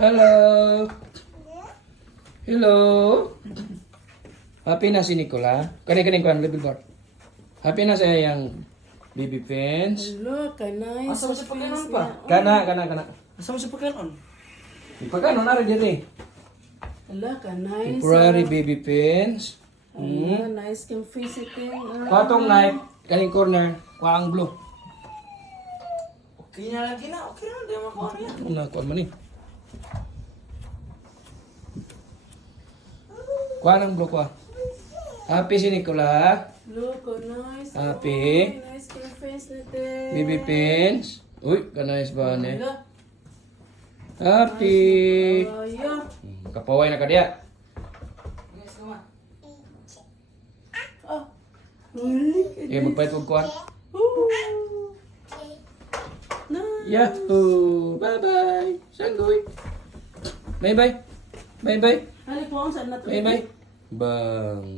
Hello. Hello. Happy na si Nicola? Kani-kani ko ang little bar. Happy na siya yung baby pins. Hello, kanay. Asa mo siya pagkanon pa? Kana. Asa mo siya pagkanon? Ipagano na rin diri. Hello, kanay. Temporary baby pins. Hello, nice kang visiting. Patong knife, kaning corner, kuha ang blue. Okay na lagi na. Okay na. Di mo ko ano yan. Ano kuha man ni? Kuha ng blue kuha. Happy si Nicola. Hello, kanay. Happy. Nice kang face natin. Baby pins. Uy, kanayos ba ni? Hello. Happy. Ayo. Kapaway na ka diya. Yes, come on. Oh. Uli. Magpait og kuha. Na. Yahoo! Bye-bye! Sanggoy! Bye-bye! Bye-bye! Halik mo ang saan na to? Bye-bye! Bang!